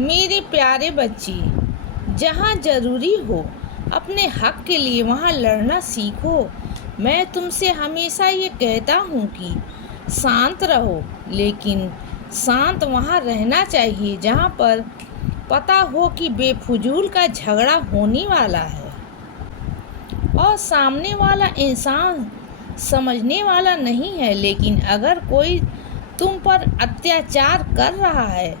मेरे प्यारे बच्चे, जहाँ ज़रूरी हो अपने हक के लिए वहाँ लड़ना सीखो। मैं तुमसे हमेशा ये कहता हूँ कि शांत रहो, लेकिन शांत वहाँ रहना चाहिए जहाँ पर पता हो कि बेफजूल का झगड़ा होने वाला है और सामने वाला इंसान समझने वाला नहीं है। लेकिन अगर कोई तुम पर अत्याचार कर रहा है,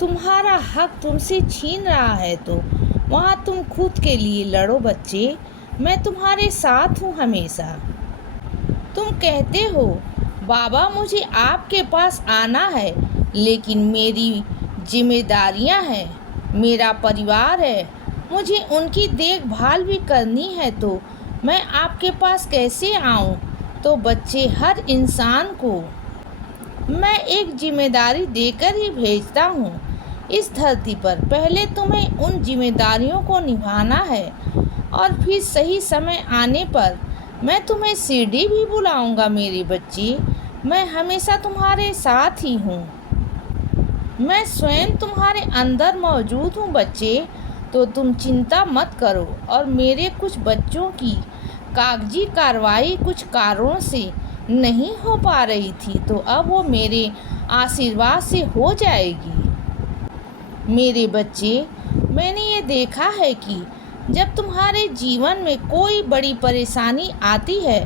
तुम्हारा हक तुमसे छीन रहा है, तो वहाँ तुम खुद के लिए लड़ो बच्चे। मैं तुम्हारे साथ हूँ हमेशा। तुम कहते हो बाबा मुझे आपके पास आना है, लेकिन मेरी जिम्मेदारियाँ हैं, मेरा परिवार है, मुझे उनकी देखभाल भी करनी है, तो मैं आपके पास कैसे आऊँ? तो बच्चे, हर इंसान को मैं एक जिम्मेदारी देकर ही भेजता हूँ इस धरती पर। पहले तुम्हें उन जिम्मेदारियों को निभाना है और फिर सही समय आने पर मैं तुम्हें शिरडी भी बुलाऊंगा। मेरे बच्चे, मैं हमेशा तुम्हारे साथ ही हूँ। मैं स्वयं तुम्हारे अंदर मौजूद हूँ बच्चे, तो तुम चिंता मत करो। और मेरे कुछ बच्चों की कागजी कार्रवाई कुछ कारणों से नहीं हो पा रही थी, तो अब वो मेरे आशीर्वाद से हो जाएगी। मेरे बच्चे, मैंने ये देखा है कि जब तुम्हारे जीवन में कोई बड़ी परेशानी आती है,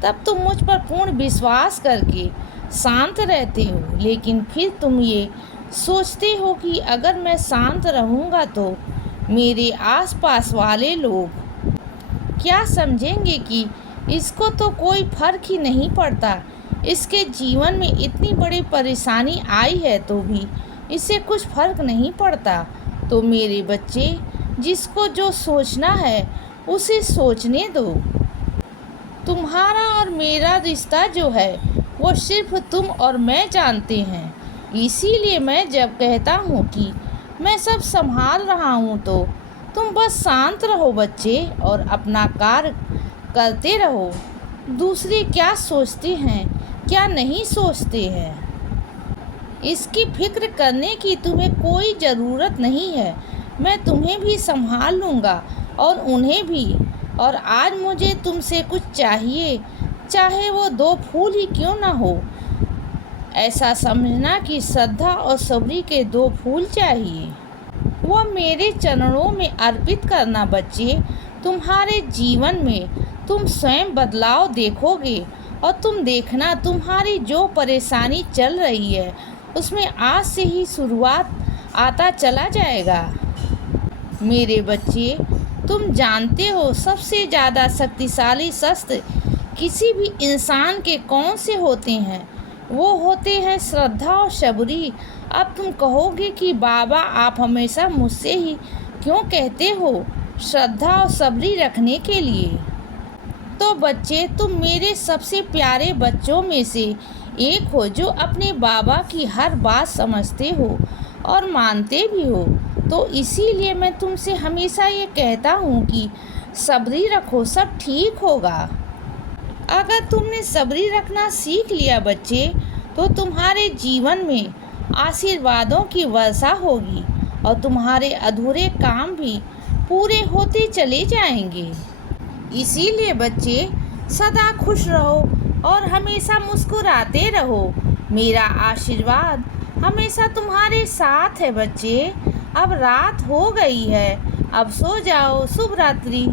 तब तुम मुझ पर पूर्ण विश्वास करके शांत रहते हो, लेकिन फिर तुम ये सोचते हो कि अगर मैं शांत रहूँगा तो मेरे आसपास वाले लोग क्या समझेंगे कि इसको तो कोई फर्क ही नहीं पड़ता, इसके जीवन में इतनी बड़ी परेशानी आई है तो भी इससे कुछ फर्क नहीं पड़ता। तो मेरे बच्चे, जिसको जो सोचना है उसे सोचने दो। तुम्हारा और मेरा रिश्ता जो है वो सिर्फ तुम और मैं जानते हैं। इसीलिए मैं जब कहता हूँ कि मैं सब संभाल रहा हूँ, तो तुम बस शांत रहो बच्चे और अपना कार्य करते रहो। दूसरे क्या सोचते हैं, क्या नहीं सोचते हैं, इसकी फिक्र करने की तुम्हें कोई ज़रूरत नहीं है। मैं तुम्हें भी संभाल लूँगा और उन्हें भी। और आज मुझे तुमसे कुछ चाहिए, चाहे वो 2 फूल ही क्यों ना हो। ऐसा समझना कि श्रद्धा और सबरी के 2 फूल चाहिए, वो मेरे चरणों में अर्पित करना बच्चे। तुम्हारे जीवन में तुम स्वयं बदलाव देखोगे और तुम देखना, तुम्हारी जो परेशानी चल रही है उसमें आज से ही शुरुआत आता चला जाएगा। मेरे बच्चे, तुम जानते हो सबसे ज़्यादा शक्तिशाली शस्त्र किसी भी इंसान के कौन से होते हैं? वो होते हैं श्रद्धा और सबरी। अब तुम कहोगे कि बाबा आप हमेशा मुझसे ही क्यों कहते हो श्रद्धा और सबरी रखने के लिए? तो बच्चे, तुम मेरे सबसे प्यारे बच्चों में से एक हो जो अपने बाबा की हर बात समझते हो और मानते भी हो। तो इसीलिए मैं तुमसे हमेशा ये कहता हूँ कि सबरी रखो, सब ठीक होगा। अगर तुमने सबरी रखना सीख लिया बच्चे, तो तुम्हारे जीवन में आशीर्वादों की वर्षा होगी और तुम्हारे अधूरे काम भी पूरे होते चले जाएंगे। इसीलिए बच्चे, सदा खुश रहो और हमेशा मुस्कुराते रहो। मेरा आशीर्वाद हमेशा तुम्हारे साथ है बच्चे। अब रात हो गई है, अब सो जाओ। शुभ रात्रि।